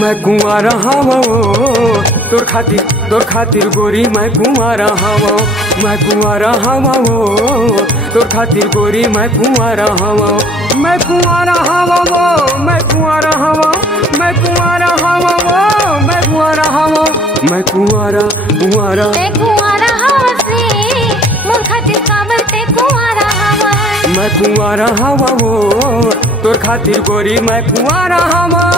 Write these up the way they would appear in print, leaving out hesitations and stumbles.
मैं कुंवारा हवा तोर खातिर गोरी मैं कुंवारा हवा मैं कुंवारा हवा तोर खातिर गोरी मैं कुंवारा हवा मैं कुंवारा हवा मैं कुंवारा हवा मैं कुंवारा हवा मैं कुंवारा हवा मैं कुंवारा कुंवारा हवा से मोर खातिर काबर ते कुंवारा हवा मैं कुंवारा हवा तोर खातिर गोरी मैं कुंवारा हवा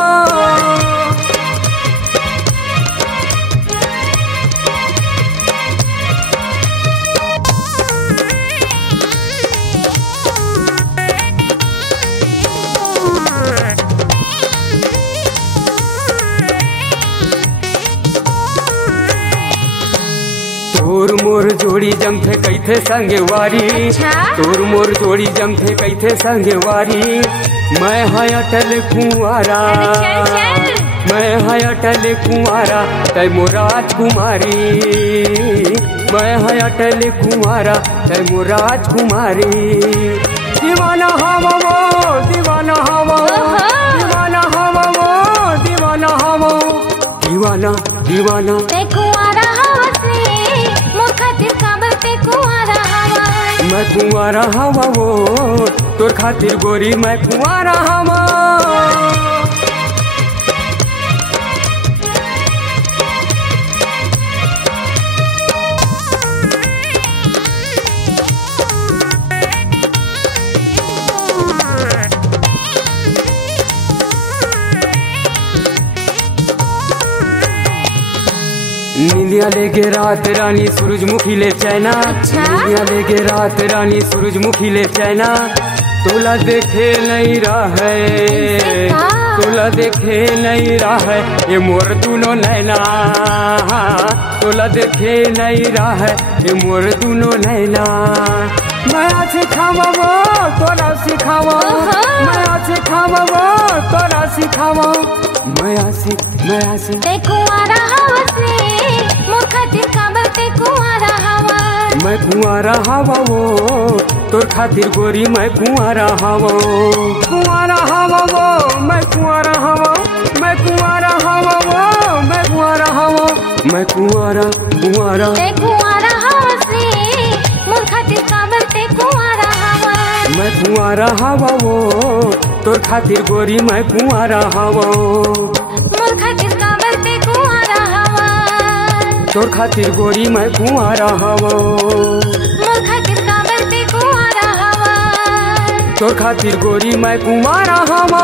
तोर मोर जोड़ी जमथे कैथे संगवारी तोर मोर जोड़ी जमथे कैथे संगवारी मैं है अटल कुंवारा मैं है अटल कुंवारा तै मोराज कुमारी मैं है अटल कुंवारा तै मोराज कुमारी दीवाना हवा दीवाना हवा दीवाना हवा दीवाना हवा दीवाना दीवाना मैं कुंवारा हवा तोर खातिर गोरी मैं कुंवारा हवा नीलिया लेके रात रानी सूरजमुखी ले चैना नीलिया लेके रात रानी सूरजमुखी ले चैना तोला देखे नहीं रहा है तोला देखे नहीं रहा है ये मोर दूनो नैना तोला देखे नहीं रहा है ये मोर दूनो नैना मैं सिखावा तोरा सिखावा मैं सिखावा तोरा सिखावा मैं कुंवारा हवा तोर खातिर गोरी मैं कुंवारा हवा कुंवारा हवा मैं कुंवारा हवा मैं कुंवारा हवा मैं कुंवारा हवा मैं कुंवारा कुंवारा मैं कुंवारा हवा तोर खातिर गोरी मैं कुंवारा हवा तोर खातिर गोरी मैं कुंवारा हवा तोर खातिर गोरी मैं कुंवारा हवा।